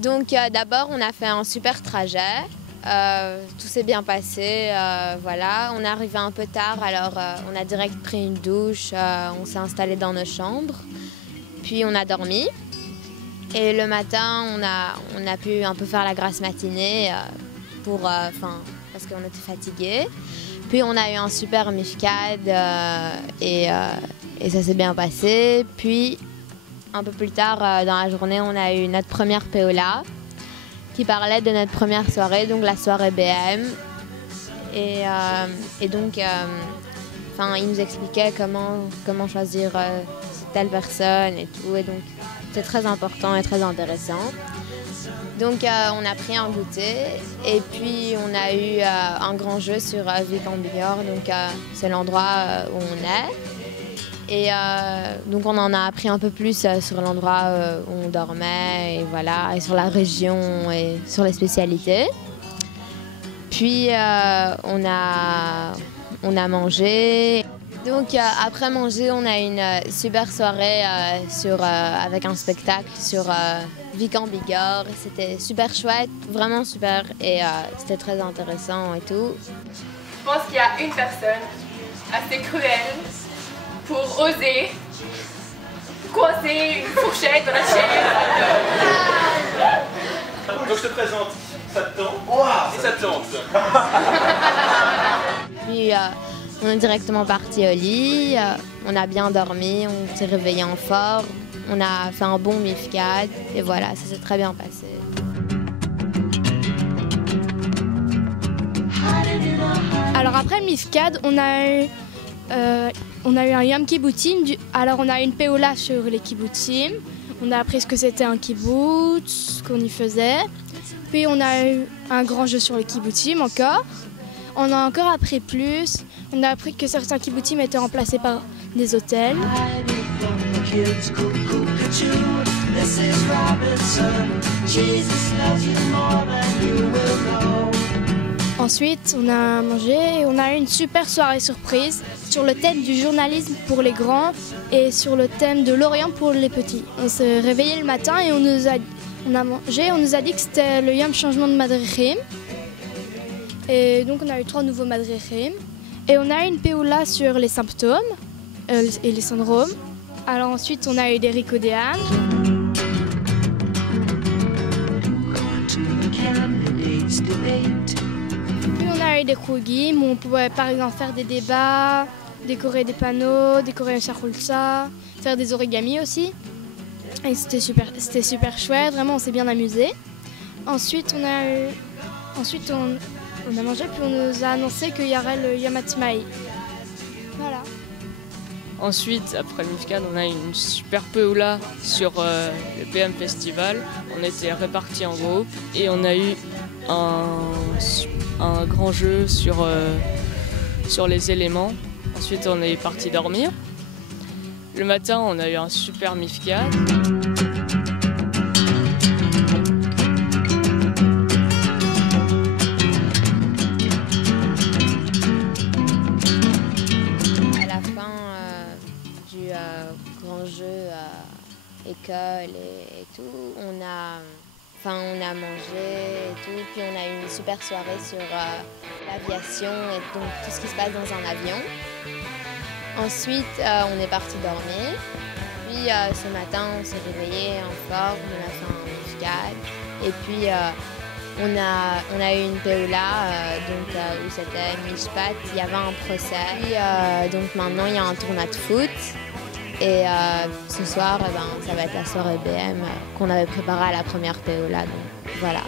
Donc d'abord, on a fait un super trajet. Tout s'est bien passé, voilà. On est arrivé un peu tard, alors on a direct pris une douche, on s'est installé dans nos chambres, puis on a dormi. Et le matin, on a pu un peu faire la grasse matinée parce qu'on était fatigués. Puis on a eu un super mifkad et ça s'est bien passé. Puis un peu plus tard dans la journée, on a eu notre première POLA qui parlait de notre première soirée, donc la soirée BM. Et donc, il nous expliquait comment choisir telle personne et tout. Et donc, c'est très important et très intéressant. Donc, on a pris un goûter et puis on a eu un grand jeu sur Vic en Bigorre. Donc, c'est l'endroit où on est. Et donc, on en a appris un peu plus sur l'endroit où on dormait et voilà, et sur la région et sur les spécialités. Puis, on a mangé. Donc après manger, on a eu une super soirée avec un spectacle sur Vic en Bigorre. C'était super chouette, vraiment super et c'était très intéressant et tout. Je pense qu'il y a une personne assez cruelle pour oser coincer une fourchette dans la chaise. Donc je te présente sa tante et sa tante. Puis on est directement parti au lit, on a bien dormi, on s'est réveillé en forme, on a fait un bon mifkad et voilà, ça s'est très bien passé. Alors après le mifkad, on a eu un yom kibbutzim, alors on a eu une péola sur les kibbutzim, on a appris ce que c'était un kibbutz, ce qu'on y faisait, puis on a eu un grand jeu sur les kibbutzim encore. On a encore appris plus. On a appris que certains kibbutzim étaient remplacés par des hôtels. Ensuite, on a mangé et on a eu une super soirée surprise sur le thème du journalisme pour les grands et sur le thème de l'Orient pour les petits. On s'est réveillé le matin et on a mangé. On nous a dit que c'était le Yom changement de Madrechim. Et donc on a eu 3 nouveaux Madrechim. Et on a eu une péoula sur les symptômes et les syndromes. Alors ensuite on a eu des ricodéans. Puis on a eu des krougim où on pouvait par exemple faire des débats, décorer des panneaux, décorer un charulsa, faire des origamis aussi. Et c'était super chouette, vraiment on s'est bien amusé. Ensuite on a mangé, puis on nous a annoncé qu'il y aurait le Yom Ha'atzmaut. Voilà. Ensuite, après le mifkad, on a eu une super péoula sur le PM Festival. On était répartis en groupe et on a eu un grand jeu sur les éléments. Ensuite, on est parti dormir. Le matin, on a eu un super mifkad. Grand jeu école et tout. On a mangé et tout, puis on a eu une super soirée sur l'aviation et donc tout ce qui se passe dans un avion. Ensuite, on est parti dormir. Puis ce matin, on s'est réveillé en forme, on a fait un mifkad. Et puis on a eu une péoula où c'était mishpat, il y avait un procès. Puis, donc maintenant, il y a un tournoi de foot. Et ce soir, ça va être la soirée BM qu'on avait préparée à la première péola. Donc voilà.